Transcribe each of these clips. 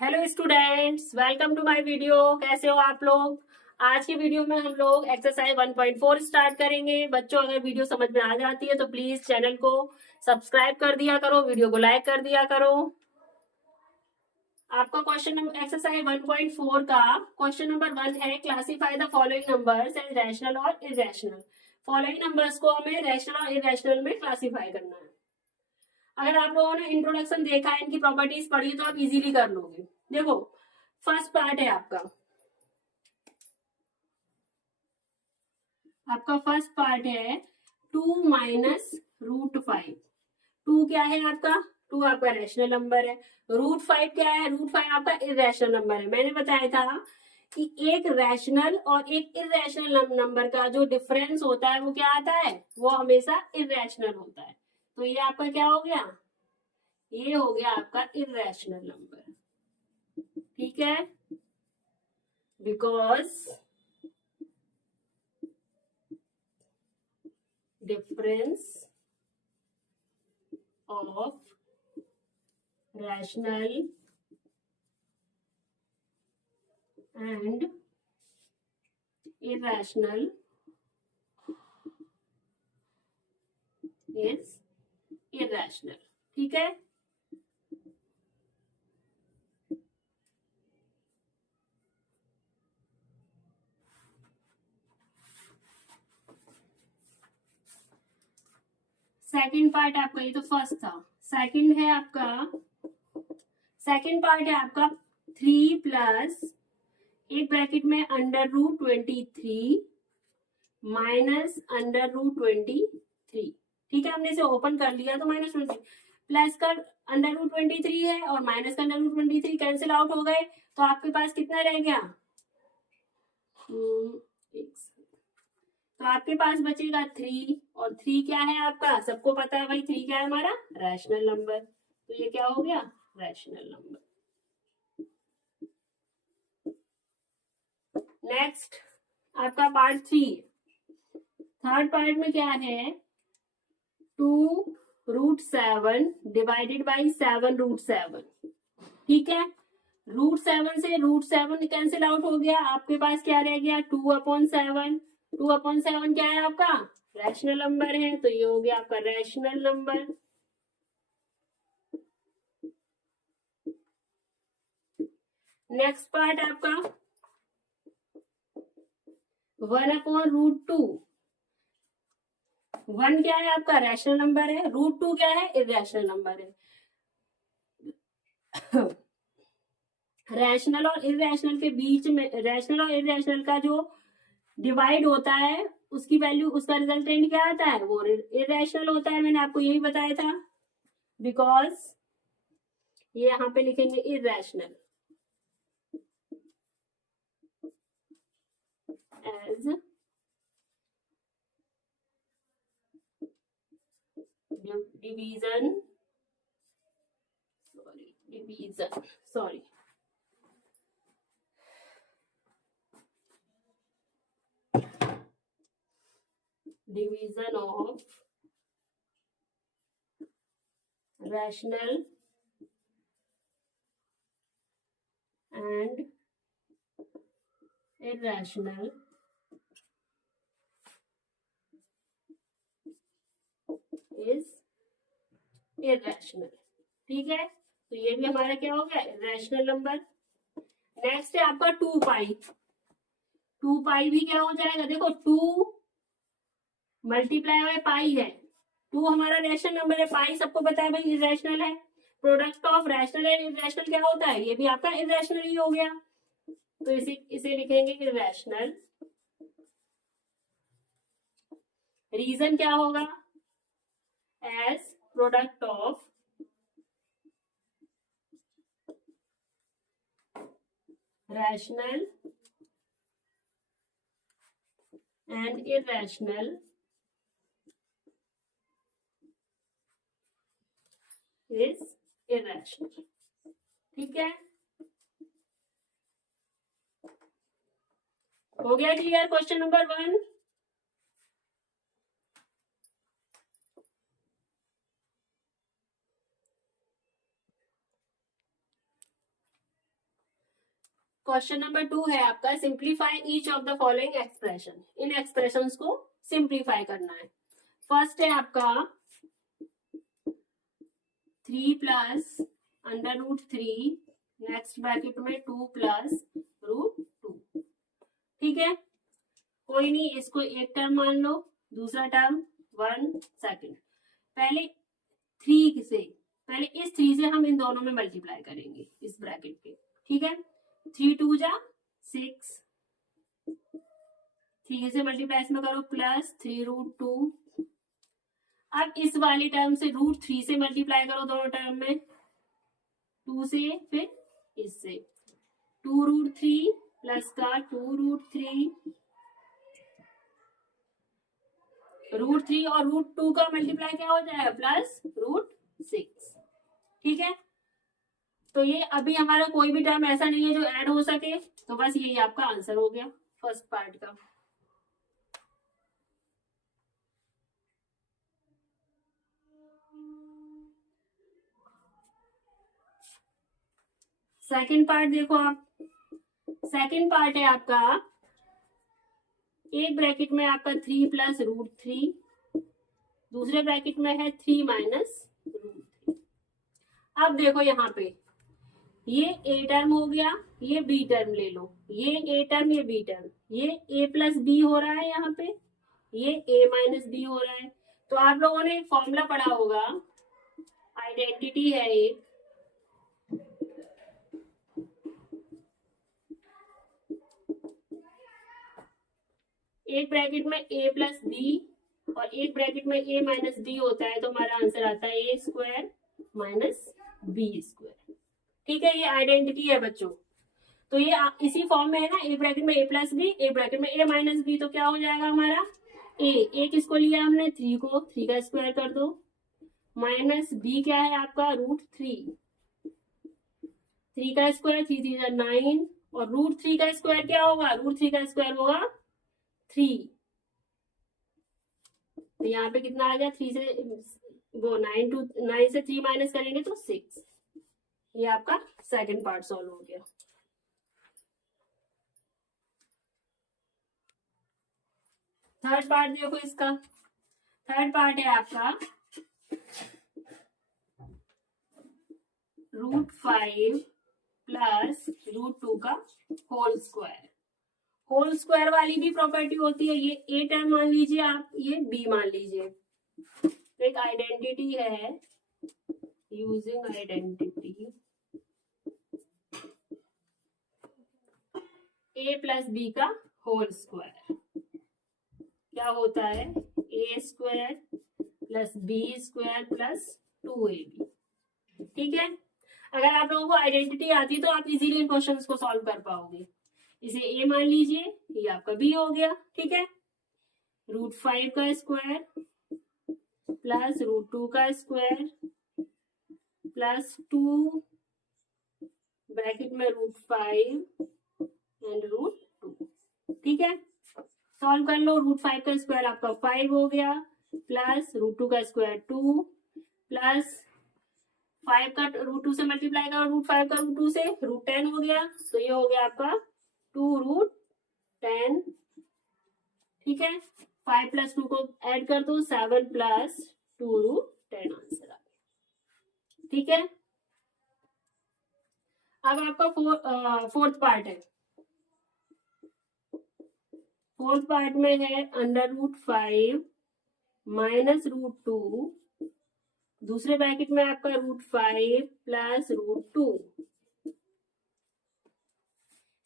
Hello students, welcome to my video. कैसे हो आप लोग। आज की वीडियो में हम लोग एक्सरसाइज 1.4 स्टार्ट करेंगे। बच्चों, अगर वीडियो समझ में आ जाती है तो प्लीज चैनल को सब्सक्राइब कर दिया करो, वीडियो को लाइक कर दिया करो। आपका क्वेश्चन नंबर एक्सरसाइज 1.4 का क्वेश्चन नंबर 1 है, classify the following numbers as rational और इरेशनल। फॉलोइंग नंबर्स को हमें रैशनल और इरेशनल में क्लासिफाई करना है। अगर आप लोगों ने इंट्रोडक्शन देखा है, इनकी प्रॉपर्टीज पढ़ी तो आप इजीली कर लोगे। देखो, फर्स्ट पार्ट है आपका फर्स्ट पार्ट है 2 माइनस √5। 2 क्या है आपका? 2 आपका रैशनल नंबर है। √5 क्या है? √5 आपका इरेशनल नंबर है। मैंने बताया था कि एक रैशनल और एक इरेशनल नंबर का जो डिफरेंस होता है वो क्या आता है? वो हमेशा इरेशनल होता है। तो ये आपका क्या हो गया? ये हो गया आपका इरेशनल नंबर। ठीक है, because difference of rational and irrational is irrational। ठीक है, सेकंड पार्ट आपका, ये तो फर्स्ट था। सेकंड है आपका, सेकंड पार्ट है आपका 3 प्लस एक ब्रैकेट में √23 माइनस √23। ठीक है, हमने इसे ओपन कर लिया तो -20 प्लस का √23 है और माइनस का √23 कैंसिल आउट हो गए, तो आपके पास कितना रह गया? तो आपके पास बचेगा 3, और 3 क्या है आपका? सबको पता है भाई, 3 क्या है हमारा? Rational number. तो ये क्या हो गया? Rational number. नेक्स्ट आपका पार्ट 3। थर्ड पार्ट में क्या है? 2√7 डिवाइडेड बाई 7√7। ठीक है, √7 से √7 कैंसिल आउट हो गया, आपके पास क्या रह गया? 2/7। 2/7 क्या है आपका? रैशनल नंबर है, तो ये हो गया आपका रैशनल नंबर। नेक्स्ट पार्ट आपका 1/√2। 1 क्या है आपका? रैशनल नंबर है। √2 क्या है? इरेशनल नंबर है। रैशनल और इरेशनल के बीच में, रैशनल और इरेशनल का जो डिवाइड होता है उसकी वैल्यू, उसका रिजल्टेंट क्या आता है? वो इरेशनल होता है। मैंने आपको यही बताया था, बिकॉज ये यहां पे लिखेंगे irrational as division sorry division of rational and irrational is irrational। ठीक है, तो ये भी हमारा क्या हो गया? irrational number. नेक्स्ट है आपका 2π। 2π भी क्या हो जाएगा? देखो, 2 मल्टीप्लाई बाय पाई है। 2 हमारा रैशनल नंबर है, पाई सबको पता है भाई इरेशनल है। Product of rational and irrational क्या होता है? ये भी आपका इरेशनल ही हो गया, तो इसे लिखेंगे इरेशनल। रीजन क्या होगा? As product of rational and irrational is irrational। ठीक है, हो गया clear question number 1। Question number 2 है आपका, simplify each of the following expression. इन एक्सप्रेशंस को सिंप्लीफाई करना है। फर्स्ट है आपका 3 plus under root 3, next bracket में 2 प्लस रूट 2। ठीक है, कोई नहीं, इसको एक टर्म मान लो, दूसरा टर्म 1 सेकेंड। पहले 3 से, पहले इस 3 से हम इन दोनों में मल्टीप्लाई करेंगे इस ब्रैकेट के। ठीक है, 3 2 जा 6, 3 से मल्टीप्लाई इसमें करो, प्लस 3 रूट 2। अब इस वाली टर्म से रूट 3 से मल्टीप्लाई करो दोनों टर्म में, 2 से, फिर इससे 2 रूट 3 प्लस का 2 रूट 3, रूट 3 और रूट 2 का मल्टीप्लाई क्या हो जाएगा, प्लस रूट 6। ठीक है, तो ये अभी हमारा कोई भी टर्म ऐसा नहीं है जो ऐड हो सके, तो बस यही आपका आंसर हो गया फर्स्ट पार्ट का। सेकंड पार्ट देखो आप, सेकंड पार्ट है आपका, एक ब्रैकेट में आपका 3 प्लस रूट 3, दूसरे ब्रैकेट में है 3 माइनस रूट 3। अब देखो यहाँ पे ये ए टर्म हो गया, ये बी टर्म ले लो, ये ए टर्म, ये बी टर्म, ये ए प्लस बी हो रहा है, यहाँ पे ये ए माइनस बी हो रहा है। तो आप लोगों ने एक फॉर्मूला पढ़ा होगा, आइडेंटिटी है एक ब्रैकेट में ए प्लस बी और एक ब्रैकेट में ए माइनस बी होता है, तो हमारा आंसर आता है A square minus B square. ठीक है, ये आइडेंटिटी है बच्चों। तो ये इसी फॉर्म में है ना, एक ब्रैकेट में ए प्लस बी, एक ब्रैकेट में ए माइनस बी, तो क्या हो जाएगा हमारा ए किसको लिया हमने, 3 को, 3 का स्क्वायर कर दो, माइनस बी क्या है आपका रूट 3, 3 का स्क्वायर, 3 3 9, और रूट 3 का स्क्वायर क्या होगा, रूट 3 का स्क्वायर होगा 3। तो यहाँ पे कितना आ गया, 3 से वो 9 से 3 माइनस करेंगे तो 6। ये आपका सेकंड पार्ट सॉल्व हो गया। थर्ड पार्ट देखो इसका, थर्ड पार्ट है आपका रूट 5 प्लस रूट 2 का होल स्क्वायर। होल स्क्वायर वाली भी प्रॉपर्टी होती है, ये ए टर्म मान लीजिए आप, ये बी मान लीजिए। एक आइडेंटिटी है, using identity A plus B का होल स्क्वायर क्या होता है, A square plus B square plus 2ab। ठीक है, अगर आप लोगों को आइडेंटिटी आती तो आप इजीली इन क्वेश्चंस को सॉल्व कर पाओगे। इसे ए मान लीजिए, ये आपका बी हो गया। ठीक है, रूट 5 का स्क्वायर प्लस रूट 2 का स्क्वायर प्लस 2 ब्रैकेट में रूट 5 एंड रूट 2। ठीक है, सॉल्व कर लो, रूट 5 का स्क्वायर आपका 5 हो गया, प्लस रूट 2 का स्क्वायर 2, प्लस 5 का रूट 2 से मल्टीप्लाई करो, रूट 5 का रूट 2 से रूट 10 हो गया, तो ये हो गया आपका 2 रूट 10। ठीक है, 5 प्लस 2 को ऐड कर दो, 7 प्लस 2 रूट 10 आंसर आ गया। ठीक है, अब आपका फोर्थ पार्ट है। फोर्थ पार्ट में है अंडर रूट 5 माइनस रूट 2, दूसरे ब्रैकेट में आपका रूट 5 प्लस रूट 2।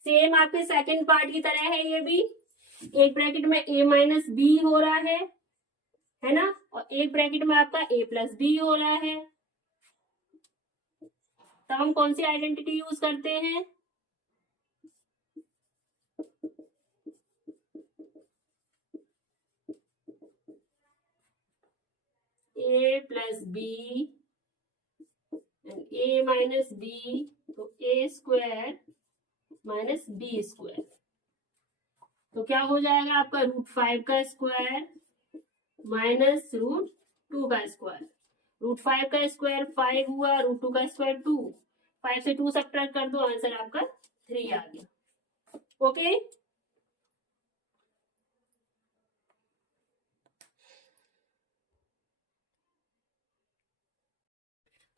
सेम आपके सेकंड पार्ट की तरह है ये भी, एक ब्रैकेट में a माइनस बी हो रहा है ना, और एक ब्रैकेट में आपका a प्लस बी हो रहा है। तो हम कौन सी आइडेंटिटी यूज करते हैं, a plus B and a minus B, तो a square minus B square. तो क्या हो जाएगा आपका रूट 5 का स्क्वायर माइनस रूट 2 का स्क्वायर। रूट 5 का स्क्वायर 5 हुआ, रूट 2 का स्क्वायर 2, 5 से 2 सब्ट्रैक्ट कर दो, आंसर आपका 3 आ गया। ओके।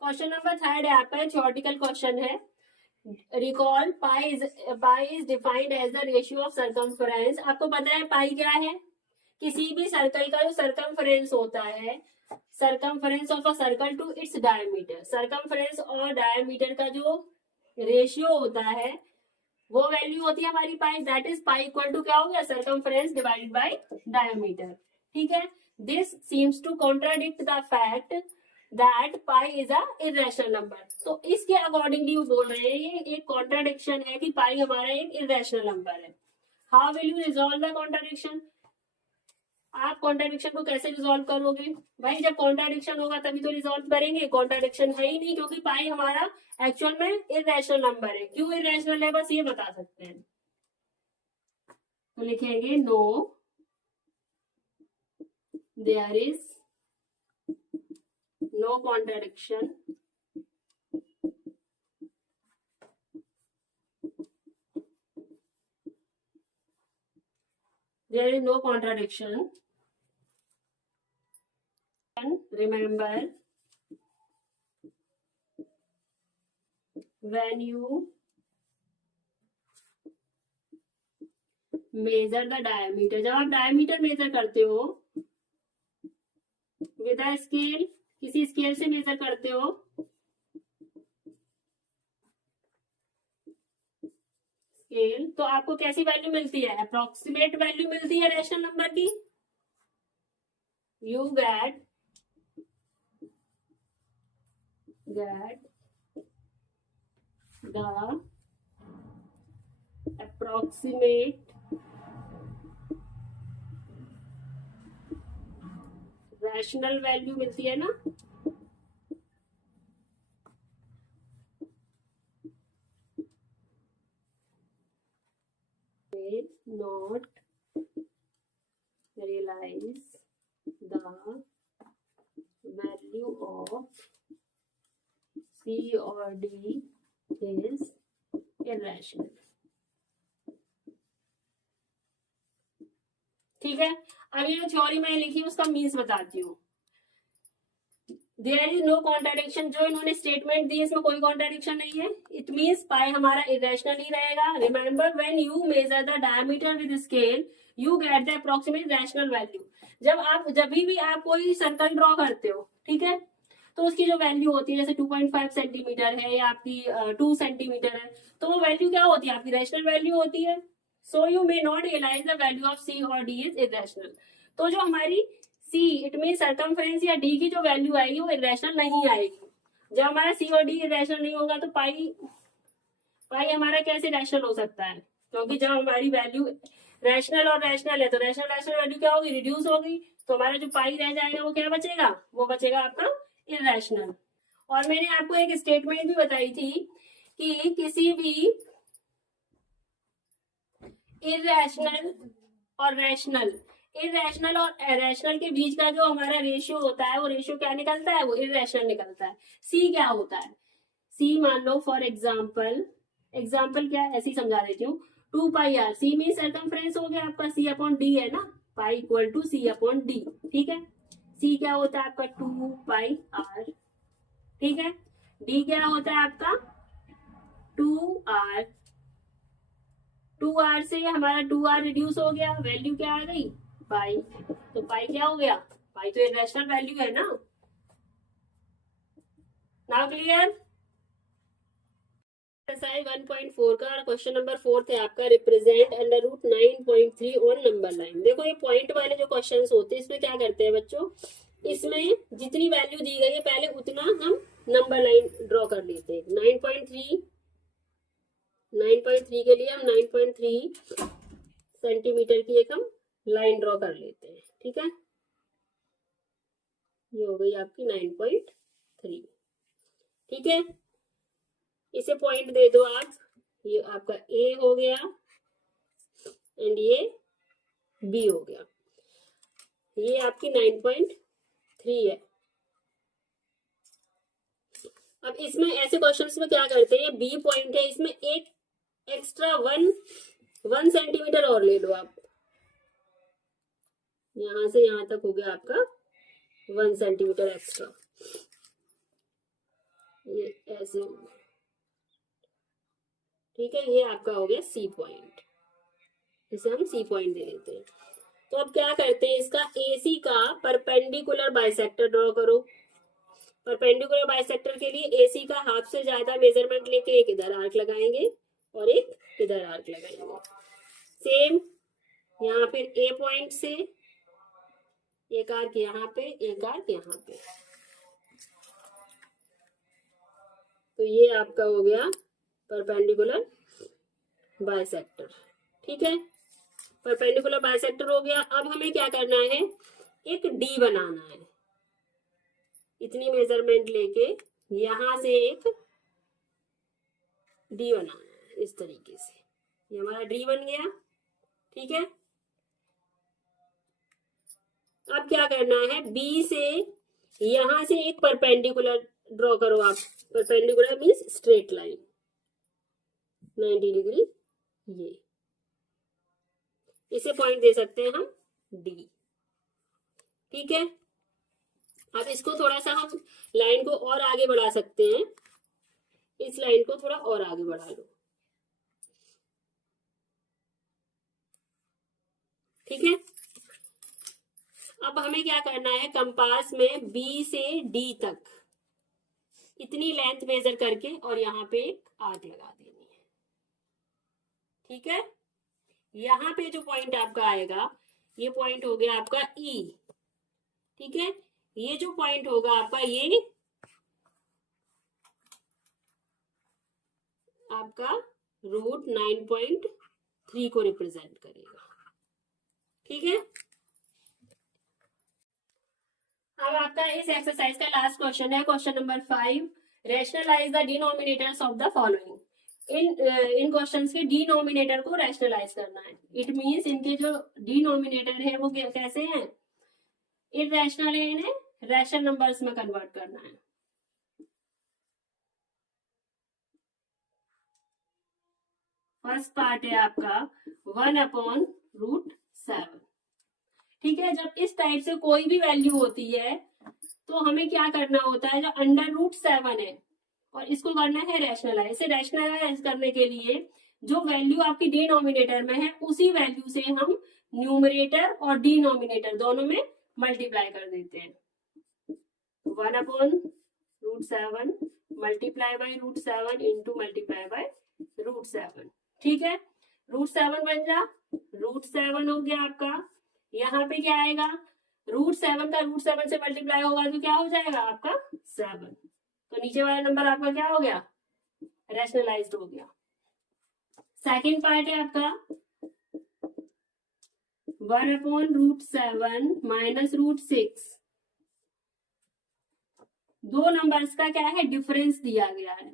क्वेश्चन नंबर 3 है आपका, थ्योरेटिकल क्वेश्चन है। Recall pi is defined as the ratio of circumference. आपको पता है पाई क्या है? किसी भी सर्कल का जो सर्कमफ्रेंस होता है, circumference of a circle to its diameter, circumference और डायमीटर का जो रेशियो होता है वो वैल्यू होती है हमारी pi. That is pi equal to क्या हो गया? Circumference divided by diameter. ठीक है। This seems to contradict the fact that pi is a irrational number. तो इसके अकॉर्डिंगली वो बोल रहे हैं ये एक कॉन्ट्राडिक्शन है कि पाई हमारा एक इरेशनल नंबर है। How will you resolve the contradiction? आप कॉन्ट्राडिक्शन को कैसे रिजॉल्व करोगे? भाई जब कॉन्ट्राडिक्शन होगा तभी तो रिजॉल्व करेंगे। कॉन्ट्राडिक्शन है ही नहीं क्योंकि पाई हमारा एक्चुअल में इरेशनल नंबर है। क्यों इरेशनल है बस ये बता सकते हैं। तो लिखेंगे no there is no contradiction there is no contradiction. Remember, when you measure the diameter, जब आप डायमीटर मेजर करते हो विद अ स्केल, किसी स्केल से मेजर करते हो, स्केल, तो आपको कैसी वैल्यू मिलती है? अप्रोक्सीमेट वैल्यू मिलती है रैशनल नंबर की। You get the approximate rational value मिलती है ना। Not realize the value of C or D is irrational। ठीक है। अब ये थ्योरी मैंने लिखी उसका मीन्स बताती हूँ। देयर इज नो कॉन्ट्राडिक्शन, जो इन्होंने स्टेटमेंट दी इसमें कोई कॉन्ट्राडिक्शन नहीं है। इट मीन्स पाई हमारा इरेशनल ही रहेगा। Remember when you measure the diameter with scale you get the approximate rational value. जब भी आप कोई सर्कल ड्रॉ करते हो, ठीक है, तो उसकी जो वैल्यू होती है जैसे 2.5 सेंटीमीटर है या आपकी 2 सेंटीमीटर है, तो वो वैल्यू क्या होती है? आपकी रैशनल वैल्यू होती है। So you may not realise the value of C और डी इज इरेशनल। तो जो हमारी सी इट मीन सर्कमफ्रेंस या डी की जो वैल्यू आएगी वो इरेशनल नहीं आएगी। जब हमारा सी और डी इरेशनल नहीं होगा तो पाई हमारा कैसे रैशनल हो सकता है? क्योंकि जब हमारी वैल्यू रैशनल और रैशनल है तो रैशनल वैल्यू क्या होगी? रिड्यूस होगी। तो हमारा जो पाई रह जाएगा वो क्या बचेगा? वो बचेगा आपका इरेशनल। और मैंने आपको एक स्टेटमेंट भी बताई थी कि किसी भी इरेशनल और रैशनल के बीच का जो हमारा रेशियो होता है वो रेशियो क्या निकलता है? वो इरेशनल निकलता है। सी क्या होता है? सी मान लो फॉर एग्जाम्पल क्या ऐसे ही समझा देती हूँ। 2 पाई आर, सी में सर्कमफ्रेंस हो गया आपका, सी अपॉन डी है ना, pi equal to C upon D. ठीक है। सी क्या होता है आपका? 2 पाई आर। ठीक है। डी क्या होता है आपका? 2 आर। 2 आर से हमारा 2 आर रिड्यूस हो गया, वैल्यू क्या आ गई? पाई। तो पाई क्या हो गया? पाई तो इरेशनल वैल्यू है ना। Now clear? एक्सरसाइज 1.4 का क्वेश्चन नंबर 4 है आपका, represent under root 9.3 on number line. देखो ये पॉइंट वाले जो क्वेश्चंस होते हैं इसमें क्या करते हैं बच्चों, इसमें जितनी वैल्यू दी गई है पहले उतना हम नंबर लाइन ड्रॉ कर लेते हैं। 9.3 के लिए हम 9.3 सेंटीमीटर की एक हम लाइन ड्रॉ कर लेते हैं। ठीक है, ये हो गई आपकी 9.3। ठीक है, इसे पॉइंट दे दो आप, ये आपका ए हो गया एंड ये बी हो गया। ये आपकी 9.3 है। अब इसमें ऐसे क्वेश्चंस में क्या करते हैं, बी पॉइंट है, इसमें एक एक्स्ट्रा 1 1 सेंटीमीटर और ले लो आप, यहां से यहां तक हो गया आपका 1 सेंटीमीटर एक्स्ट्रा, ये ऐसे हो गया। ठीक है, ये आपका हो गया सी पॉइंट, इसे हम सी पॉइंट दे देते हैं। तो अब क्या करते हैं, इसका एसी का परपेंडिकुलर बाइसेक्टर ड्रॉ करो। परपेंडिकुलर बाइसेक्टर के लिए एसी का हाफ से ज्यादा मेजरमेंट लेके एक इधर आर्क लगाएंगे और एक इधर आर्क लगाएंगे। सेम यहाँ पे ए पॉइंट से एक आर्क यहाँ पे, एक आर्क यहाँ पे, तो ये आपका हो गया परपेंडिकुलर बाइसेक्टर। ठीक है, परपेंडिकुलर बाइसेक्टर हो गया। अब हमें क्या करना है, एक डी बनाना है। इतनी मेजरमेंट लेके यहां से एक डी बनाना है इस तरीके से, ये हमारा डी बन गया। ठीक है, अब क्या करना है, बी से यहां से एक परपेंडिकुलर ड्रॉ करो आप। Perpendicular means straight line 90 degree, ये इसे पॉइंट दे सकते हैं हम डी। ठीक है, अब इसको थोड़ा सा हम लाइन को और आगे बढ़ा सकते हैं, इस लाइन को थोड़ा और आगे बढ़ा लो। ठीक है, अब हमें क्या करना है, कंपास में बी से डी तक इतनी लेंथ मेजर करके और यहाँ पे एक आर्क लगा देनी है। ठीक है, यहाँ पे जो पॉइंट आपका आएगा, ये पॉइंट हो गया आपका ई। ठीक है, ये जो पॉइंट होगा आपका, ये आपका रूट 9.3 को रिप्रेजेंट करेगा। ठीक है, अब आपका इस एक्सरसाइज का लास्ट क्वेश्चन है, question number 5। Rationalise the denominators of the following. इन क्वेश्चंस के डिनोमिनेटर को रैशनलाइज करना है। इट मींस इनके जो डिनोमिनेटर है वो कैसे हैं, इररेशनल है, इन्हें रैशनल नंबर्स में कन्वर्ट करना है। फर्स्ट पार्ट है आपका 1/√7। ठीक है, जब इस टाइप से कोई भी वैल्यू होती है तो हमें क्या करना होता है, जो √7 है और इसको करना है रैशनलाइज। इसे रैशनलाइज करने के लिए जो वैल्यू आपकी डिनोमिनेटर में है उसी वैल्यू से हम न्यूमरेटर और डिनोमिनेटर दोनों में मल्टीप्लाई कर देते हैं। 1/√7 multiply by √7 into multiply by √7। ठीक है, √7 बन जा, √7 हो गया आपका। यहाँ पे क्या आएगा, √7 का √7 से मल्टीप्लाई होगा तो क्या हो जाएगा आपका 7। तो नीचे वाला नंबर आपका क्या हो गया, रैशनलाइज्ड हो गया। सेकंड पार्ट है आपका 1/√7 माइनस √6। दो नंबर्स का क्या है, डिफरेंस दिया गया है।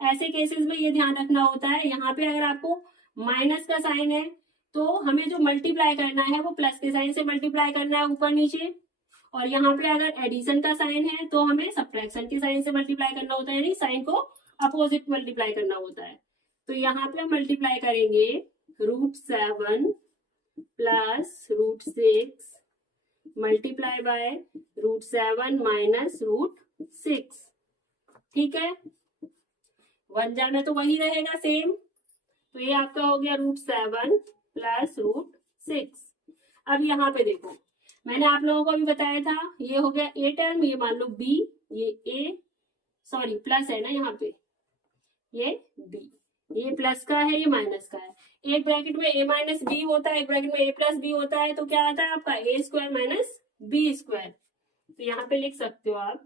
ऐसे केसेस में ये ध्यान रखना होता है, यहाँ पे अगर आपको माइनस का साइन है तो हमें जो मल्टीप्लाई करना है वो प्लस के साइन से मल्टीप्लाई करना है ऊपर नीचे, और यहाँ पे अगर एडिशन का साइन है तो हमें सब्ट्रैक्शन के साइन से मल्टीप्लाई करना होता है, यानी साइन को अपोजिट मल्टीप्लाई करना होता है। तो यहाँ पे हम मल्टीप्लाई करेंगे √7 प्लस √6 मल्टीप्लाई बाय √7 माइनस √6। ठीक है, वन जाना तो वही रहेगा सेम, तो ये आपका हो गया √7 प्लस √6। अब यहाँ पे देखो, मैंने आप लोगों को अभी बताया था, ये हो गया ए टर्म, ये मान लो बी, ये ए सॉरी प्लस है ना यहाँ पे, ये बी, ये प्लस का है, ये माइनस का है। एक ब्रैकेट में a माइनस बी होता है, एक ब्रैकेट में a प्लस बी होता है, तो क्या आता है आपका a² माइनस b²। तो यहाँ पे लिख सकते हो आप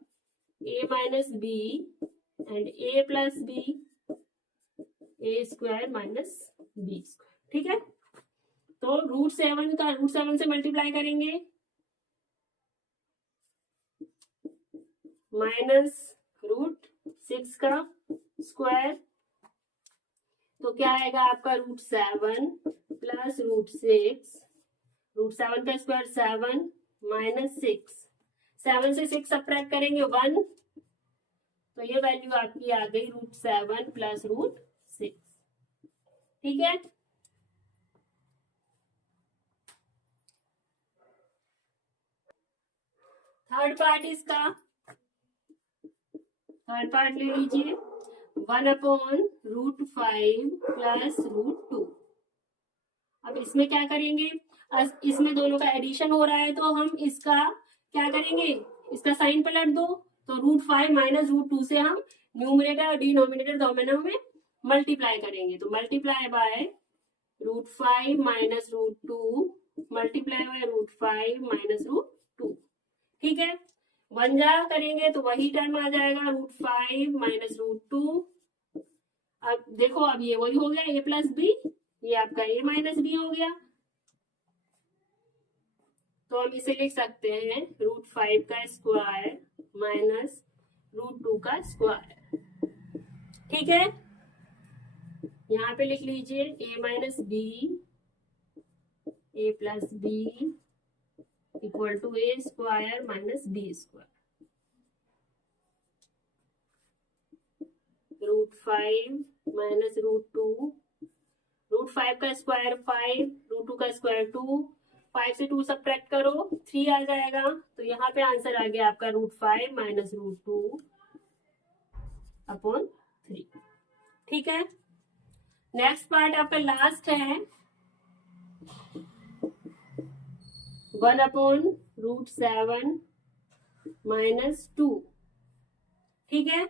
a minus B and a plus B, a² minus b²। ठीक है, तो √7 का √7 से मल्टीप्लाई करेंगे, माइनस √6 का स्क्वायर, तो क्या आएगा आपका √7 प्लस √6, √7 का स्क्वायर 7 माइनस 6, 7 से 6 सब्ट्रैक्ट करेंगे 1, तो ये वैल्यू आपकी आ गई √7 प्लस √6। ठीक है, थर्ड पार्ट इसका, थर्ड पार्ट ले लीजिए 1/√5 प्लस √2। अब इसमें क्या करेंगे, इसमें दोनों का एडिशन हो रहा है तो हम इसका क्या करेंगे, इसका साइन पलट दो, तो √5 माइनस √2 से हम न्यूमरेटर और डिनोमिनेटर दोनों में मल्टीप्लाई करेंगे, तो multiply by √5 minus √2 multiply by √5 minus √2। ठीक है, 1 जा करेंगे तो वही टर्म आ जाएगा √5 माइनस √2। अब देखो, अब ये वही हो गया a प्लस बी, ये आपका a माइनस बी हो गया, तो हम इसे लिख सकते हैं √5 का स्क्वायर माइनस √2 का स्क्वायर। ठीक है, यहाँ पे लिख लीजिए a minus B, a plus B equal to a square minus B square. √5 minus √2, √5 का स्क्वायर 5, √2 का स्क्वायर 2, 5 से 2 सब्ट्रैक्ट करो 3 आ जाएगा, तो यहाँ पे आंसर आ गया आपका √5 माइनस √2 अपॉन 3। ठीक है, नेक्स्ट पार्ट आपका लास्ट है 1/√7 माइनस 2। ठीक है,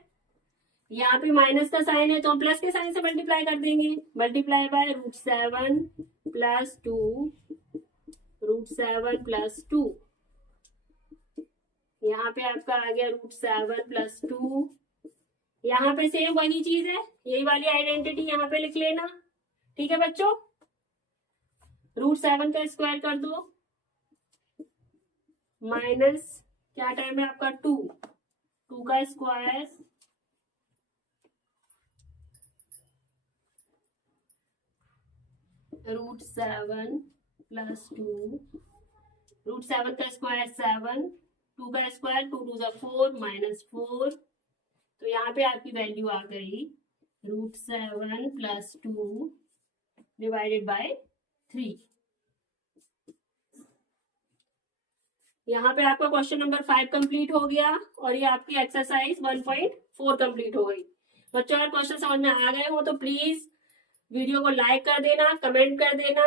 यहाँ पे माइनस का साइन है तो हम प्लस के साइन से मल्टीप्लाई कर देंगे, मल्टीप्लाई बाय √7 प्लस 2, √7 प्लस 2, यहाँ पे आपका आ गया √7 प्लस 2। यहाँ पे सेम वही चीज है, यही वाली आइडेंटिटी यहाँ पे लिख लेना। ठीक है बच्चों, √7 का स्क्वायर कर दो माइनस क्या टाइम है आपका 2 का स्क्वायर √7 प्लस 2, √7 का स्क्वायर 7, 2 का स्क्वायर 2 2 4 माइनस 4, तो यहाँ पे आपकी वैल्यू आ गई √7 प्लस 2 डिवाइडेड बाय 3। यहाँ पे आपका क्वेश्चन नंबर 5 कंप्लीट हो गया और ये आपकी एक्सरसाइज 1.4 कंप्लीट हो गई। बच्चों अगर क्वेश्चन समझ में आ गए हो तो प्लीज वीडियो को लाइक कर देना, कमेंट कर देना